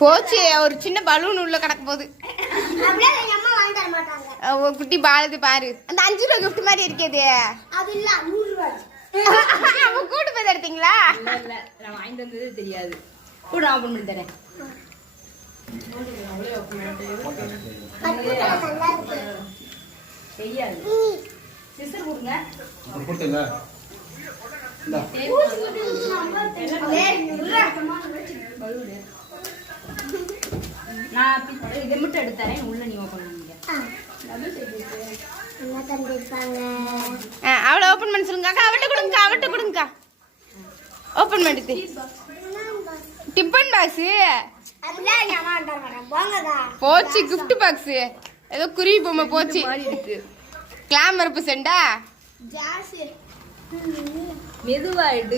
போச்சு. ஒரு சின்ன பலூன் உள்ள கிடக்க போகுது. குட்டி பாலது பாரு. அந்த 5 ரூபா கிஃப்ட் மாதிரி இருக்குது. கூட்டு போய் எடுத்தீங்களா? நான் வாங்கிட்டு வந்தது தெரியாது. கூட ஓபன் பண்ணி தரேன். தெரியாது. சிஸ்டர் கொடுங்க. கொடுங்க. நான் இதை மட்டும் எடுத்தரேன். உள்ள நீ ஓபன் பண்ணுங்க. அவளை ஓபன் பண்ண சொல்லுங்க. அவட்ட கொடுங்க. ஓபன் பண்ணிட்டு டிபன் பாக்ஸ் போச்சு. கிஃப்ட் பாக்ஸ் ஏதோ குருவி பொம்மை போச்சு. கிளாமர் செண்டா மெதுவா